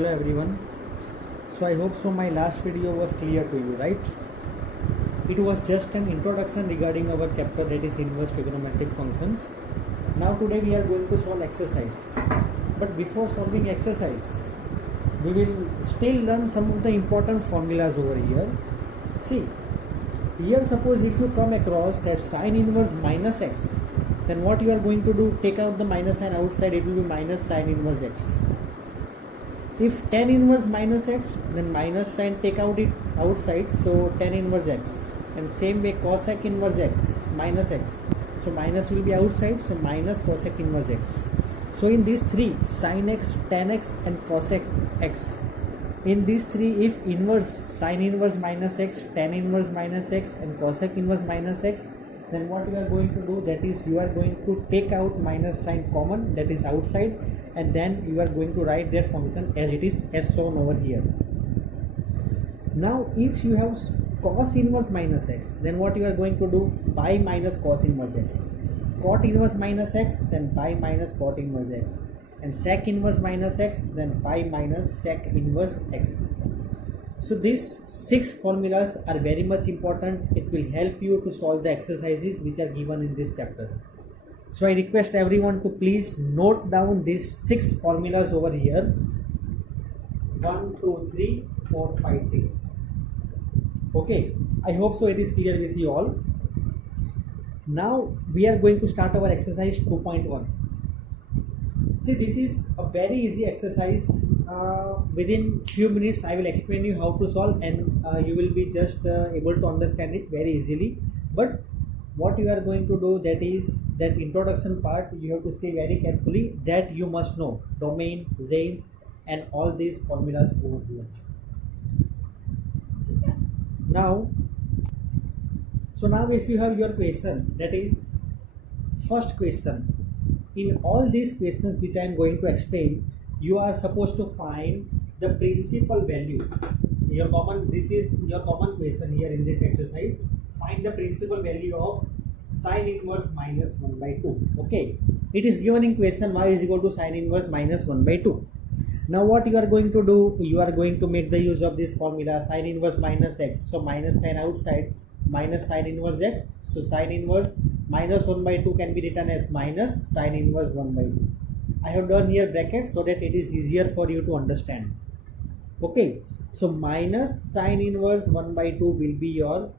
hello everyone. So I hope so my last video was clear to you, right? It was just an introduction regarding our chapter, that is inverse trigonometric functions. Now today we are going to solve exercise. But before solving exercise, we will still learn some of the important formulas over here. See, here suppose if you come across that sine inverse minus x, then what you are going to do, take out the minus sign outside, it will be minus sine inverse x. If tan inverse minus x, then minus sign take out it outside, so tan inverse x. And same way cosec inverse x minus x, so minus will be outside, so minus cosec inverse x. So in these three, sin x, tan x and cosec x, in these three, if inverse sin inverse minus x, tan inverse minus x and cosec inverse minus x, then what you are going to do, that is you are going to take out minus sign common, that is outside, and then you are going to write that function as it is, as shown over here. Now if you have cos inverse minus x, then what you are going to do, pi minus cos inverse x. Cot inverse minus x, then pi minus cot inverse x. And sec inverse minus x, then pi minus sec inverse x. So these 6 formulas are very much important. It will help you to solve the exercises which are given in this chapter. So I request everyone to please note down these 6 formulas over here. 1, 2, 3, 4, 5, 6. Okay, I hope so it is clear with you all. Now we are going to start our exercise 2.1. See, this is a very easy exercise. Within few minutes I will explain you how to solve, and you will be just able to understand it very easily. But what you are going to do, that is that introduction part, you have to say very carefully that you must know domain, range and all these formulas over here. Now if you have your question, that is first question. In all these questions which I am going to explain, you are supposed to find the principal value. This is your common question here in this exercise. Find the principal value of sine inverse minus 1 by 2. Okay, it is given in question y is equal to sine inverse minus 1 by 2. Now what you are going to do, you are going to make the use of this formula, sine inverse minus x. So minus sign outside, minus sine inverse x. So sine inverse minus 1 by 2 can be written as minus sine inverse 1 by 2. I have done here brackets so that it is easier for you to understand. Okay, so minus sine inverse 1 by 2 will be your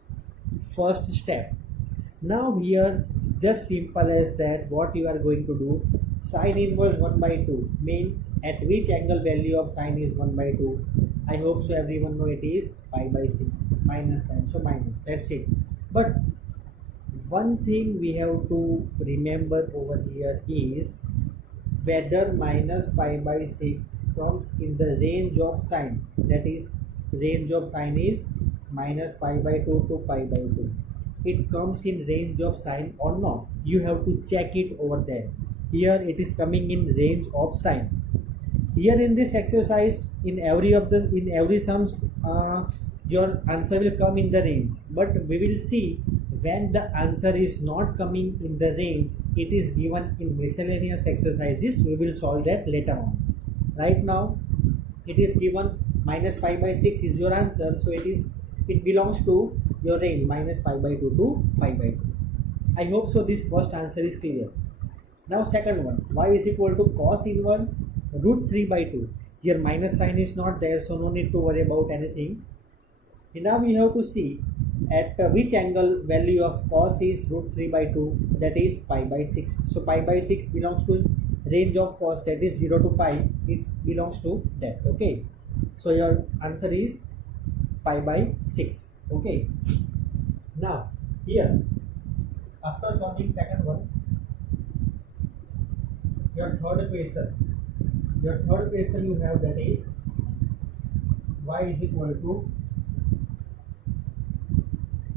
first step. Now here it's just simple as that. What you are going to do, sine inverse 1 by 2 means at which angle value of sine is 1 by 2. I hope so everyone know it is pi by 6 minus sine, so minus, that's it. But one thing we have to remember over here is whether minus pi by 6 comes in the range of sine, that is range of sine is minus pi by 2 to pi by 2. It comes in range of sine or not, you have to check it over there. Here it is coming in range of sine. Here in this exercise, in every sums, your answer will come in the range. But we will see when the answer is not coming in the range, it is given in miscellaneous exercises. We will solve that later on. Right now, it is given minus pi by 6 is your answer, so it belongs to your range minus pi by 2 to pi by 2. I hope so this first answer is clear. Now second one, y is equal to cos inverse root 3 by 2. Here minus sign is not there, so no need to worry about anything. And now we have to see at which angle value of cos is root 3 by 2, that is pi by 6. So pi by 6 belongs to range of cos, that is 0 to pi, it belongs to that. Okay, so your answer is pi by 6. Okay, now here after solving second one, your third question you have, that is y is equal to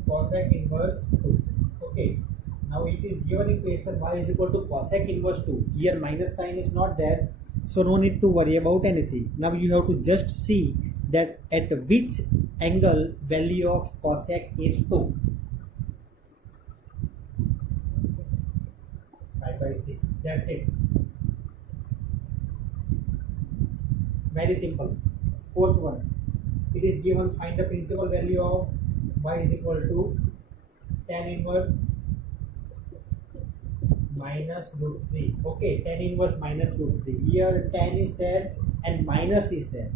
cosec inverse 2. Okay, now it is given in question y is equal to cosec inverse 2. Here minus sign is not there, so no need to worry about anything. Now you have to just see that at which angle value of cosec is 2. Pi by 6, that's it. Very simple. Fourth one, it is given find the principal value of y is equal to tan inverse minus root 3. Okay, tan inverse minus root 3. Here tan is there and minus is there.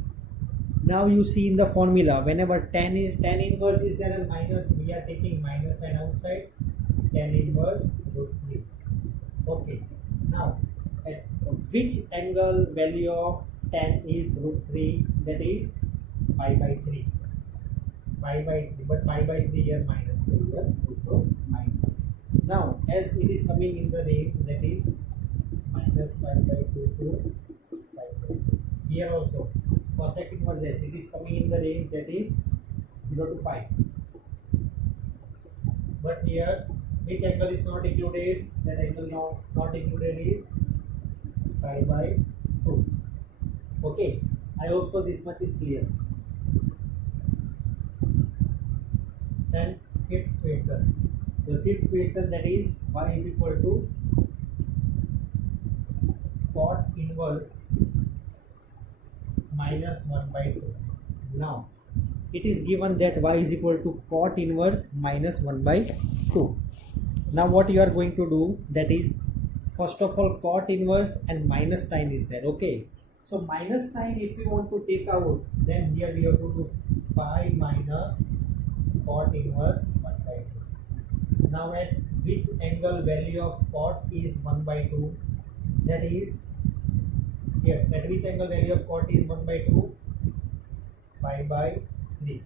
Now you see in the formula, whenever tan inverse is there and minus, we are taking minus sign outside. Tan inverse root 3. Okay. Now, at which angle value of tan is root 3? That is pi by 3. Pi by 3, but pi by 3 here minus, so here also minus. Now, as it is coming in the range, that is minus pi by 2 to pi by 2. Here also, cosec inverse s, it is coming in the range that is 0 to pi. But here, which angle is not included? That angle not included is pi by 2. Okay, I hope so this much is clear. Then fifth question. The fifth question, that is y is equal to cot inverse minus 1 by 2. Now it is given that y is equal to cot inverse minus 1 by 2. Now what you are going to do, that is first of all cot inverse and minus sign is there. Okay, so minus sign if you want to take out, then here we have to do pi minus cot inverse 1 by 2. Now at which angle value of cot is 1 by 2? That is, yes, at which angle value of cot is 1 by 2? Pi by 3.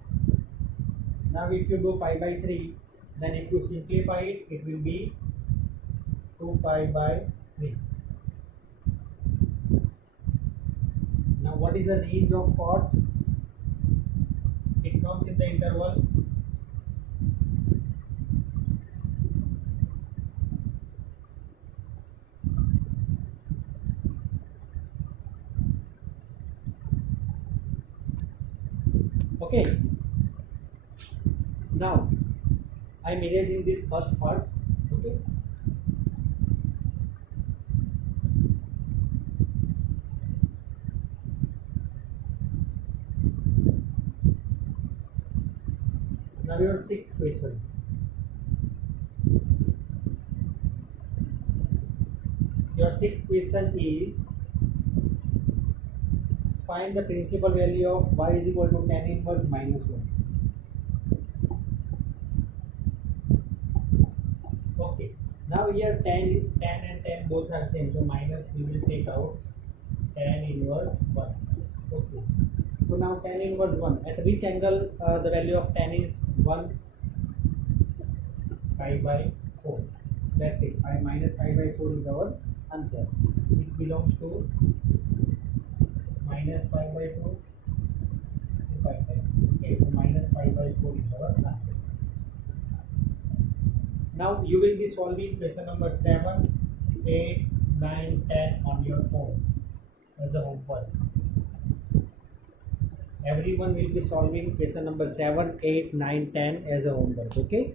Now if you do pi by 3, then if you simplify it, it will be 2 pi by 3. Now what is the range of cot? It comes in the interval okay. Now I am erasing this first part. Okay. Now your sixth question. Your sixth question is find the principal value of y is equal to tan inverse minus 1. Okay. Now here tan and tan both are same, so minus we will take out tan inverse 1. Okay. So now tan inverse 1. At which angle the value of tan is 1? Pi by 4. That's it. Minus pi by 4 is our answer, which belongs to minus pi by 2 to pi by 2. Okay, so minus pi by 4 is our answer. Now you will be solving question number 7, 8, 9, 10 on your own as a homework. Everyone will be solving question number 7, 8, 9, 10 as a homework. Okay,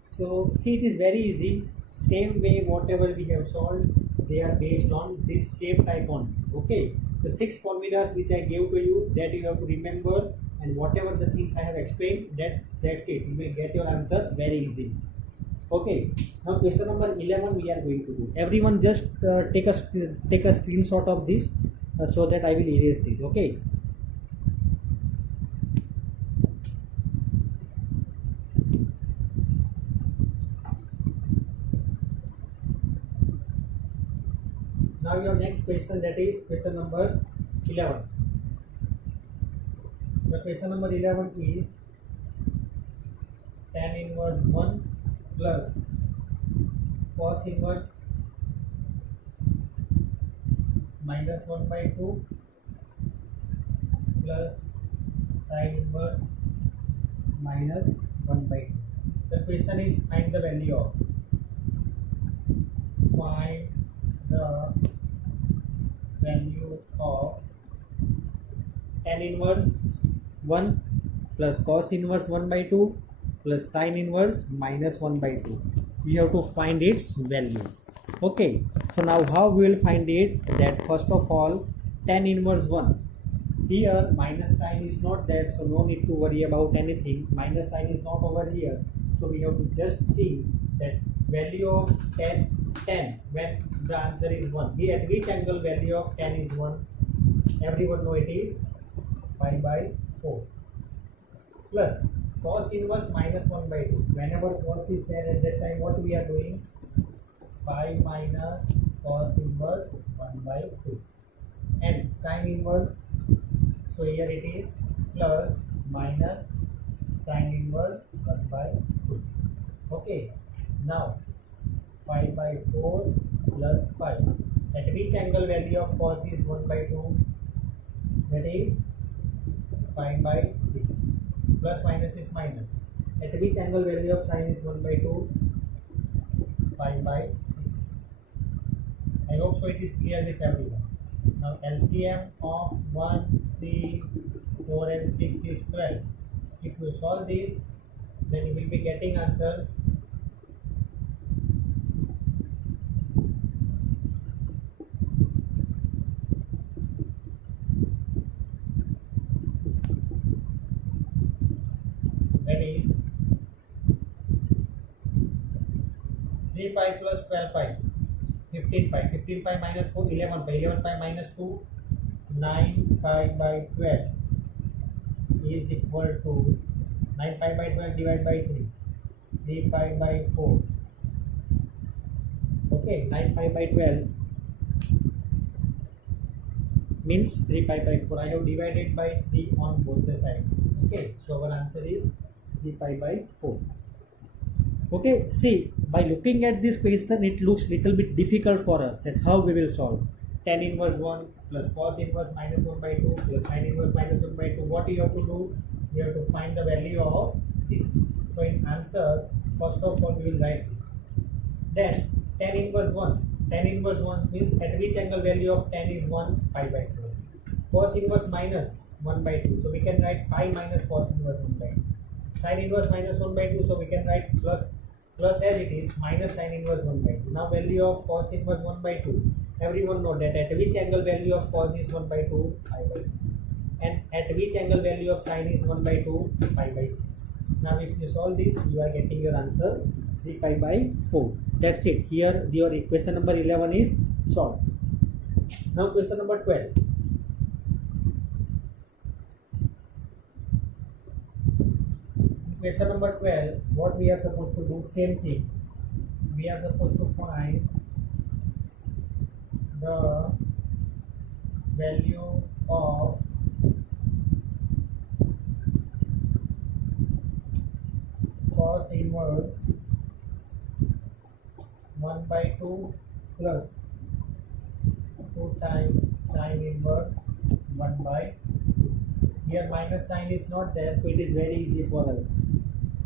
so see, it is very easy. Same way whatever we have solved, they are based on this same type only. Okay, the 6 formulas which I gave to you, that you have to remember, and whatever the things I have explained, that's it. You will get your answer very easily. Okay, now question number 11 we are going to do. Everyone just take a screenshot of this so that I will erase this. Okay. Now your next question, that is question number 11. The question number 11 is tan inverse 1 plus cos inverse minus 1 by 2 plus sin inverse minus 1 by 2. The question is find the value of tan inverse 1 plus cos inverse 1 by 2 plus sin inverse minus 1 by 2. We have to find its value. Okay, so now how we will find it? That first of all, tan inverse 1. here minus sign is not there, so no need to worry about anything. Minus sign is not over here, so we have to just see that value of 10 when the answer is 1. Here at which angle value of 10 is 1? Everyone know it is pi by 4 plus cos inverse minus 1 by 2. Whenever cos is there at that time, what we are doing? Pi minus cos inverse 1 by 2 and sin inverse, so here it is plus minus sin inverse 1 by 2. Okay, now pi by 4 plus pi. At which angle value of cos is 1 by 2? That is pi by 3. Plus minus is minus. At which angle value of sin is 1 by 2? Pi by 6. I hope so it is clear with everyone. Now LCM of 1, 3, 4 and 6 is 12. If you solve this, then you will be getting answer that is 3 pi plus 12 pi, 15 pi, 15 pi minus 4, 11 pi, 11 pi minus 2, 9 pi by 12 is equal to 9 pi by 12 divided by 3, 3 pi by 4. Okay, 9 pi by 12 means 3 pi by 4. I have divided by 3 on both the sides. Okay, so our answer is 3 pi by 4. Okay, see, by looking at this question, it looks little bit difficult for us that how we will solve. Tan inverse 1 plus cos inverse minus 1 by 2 plus sin inverse minus 1 by 2. What you have to do? You have to find the value of this. So in answer, first of all, we will write this. Then tan inverse 1. Tan inverse 1 means at which angle value of tan is 1? Pi by 4. Cos inverse minus 1 by 2. So we can write pi minus cos inverse 1 by 2. Sin inverse minus 1 by 2. So we can write plus as it is minus sin inverse 1 by 2. Now value of cos inverse 1 by 2. Everyone know that at which angle value of cos is 1 by 2? Pi by 2. And at which angle value of sin is 1 by 2? Pi by 6. Now if you solve this, you are getting your answer 3 pi by 4. That's it. Here your question number 11 is solved. Now question number 12. Question number 12, what we are supposed to do? Same thing. We are supposed to find the value of cos inverse 1 by 2 plus 2 times sin inverse 1 by 2. Here minus sign is not there, so it is very easy for us.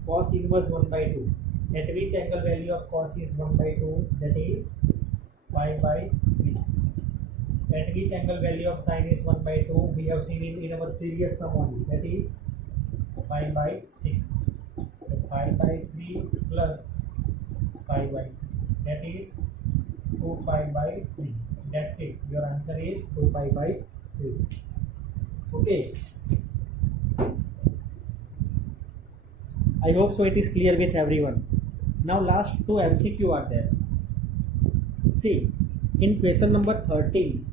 Cos inverse 1 by 2. At which angle value of cos is 1 by 2? That is pi by 3. At which angle value of sin is 1 by 2? We have seen in our previous sum only. That is pi by 6. So pi by 3 plus pi by 3. That is 2 pi by 3. That's it. Your answer is 2 pi by 3. Okay. I hope so it is clear with everyone. Now last two MCQ are there. See, in question number 13,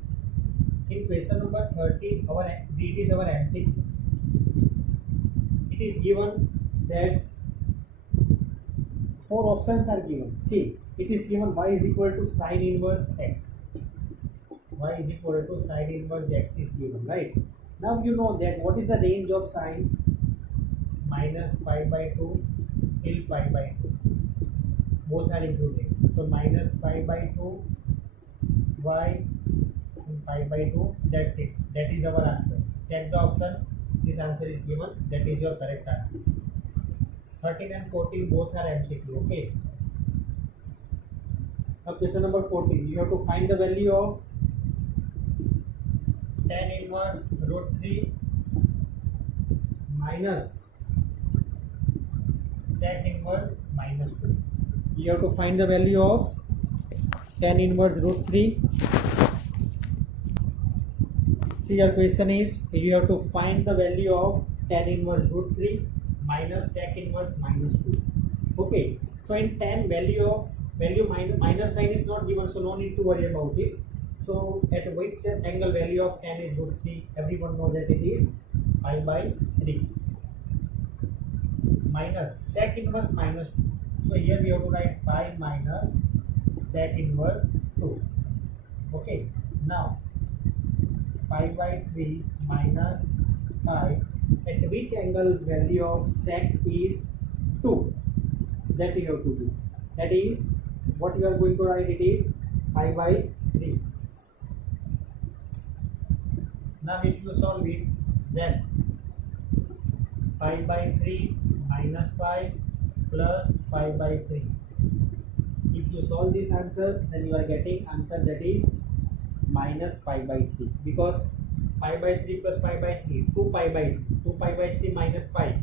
it is our MCQ. It is given that 4 options are given. See, it is given y is equal to sin inverse x. Y is equal to sin inverse x is given, right? Now you know that what is the range of sin? Minus pi by 2 till pi by 2. Both are included. So minus pi by 2 y and pi by 2. That's it. That is our answer. Check the option. This answer is given. That is your correct answer. 13 and 14 both are MCQ. Okay. Now question number 14. You have to find the value of tan inverse root 3 minus sec inverse minus 2. You have to find the value of tan inverse root 3 See, your question is you have to find the value of tan inverse root 3 minus sec inverse minus 2. Okay, so in tan value minus sign is not given, so no need to worry about it. So at which angle value of tan is root 3? Everyone knows that it is pi by 3 minus sec inverse minus 2. So here we have to write pi minus sec inverse 2. Okay, now pi by 3 minus pi, at which angle value of sec is 2, that you have to do. That is what you are going to write, it is pi by 3. Now if you solve it, then pi by 3 minus pi plus pi by 3. If you solve this answer, then you are getting answer that is minus pi by 3, because pi by 3 plus pi by 3, 2 pi by 3, 2 pi by 3 minus pi,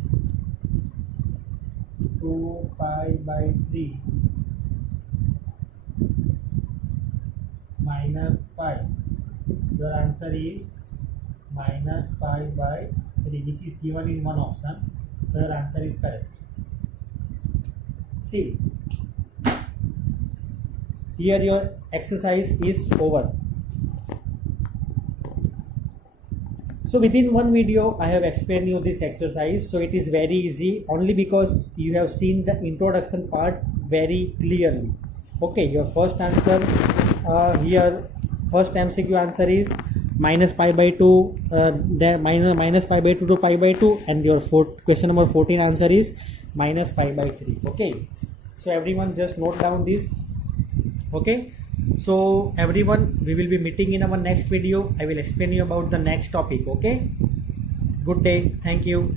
2 pi by 3 minus pi. Your answer is minus pi by 3, which is given in one option. So your answer is correct. See, here your exercise is over. So within one video I have explained you this exercise, so it is very easy only because you have seen the introduction part very clearly. Okay, your first answer here, first MCQ answer is minus pi by 2, then minus pi by 2 to pi by 2, and your question number 14 answer is minus pi by 3. Okay, so everyone just note down this. Okay, so everyone, we will be meeting in our next video. I will explain you about the next topic. Okay, good day, thank you.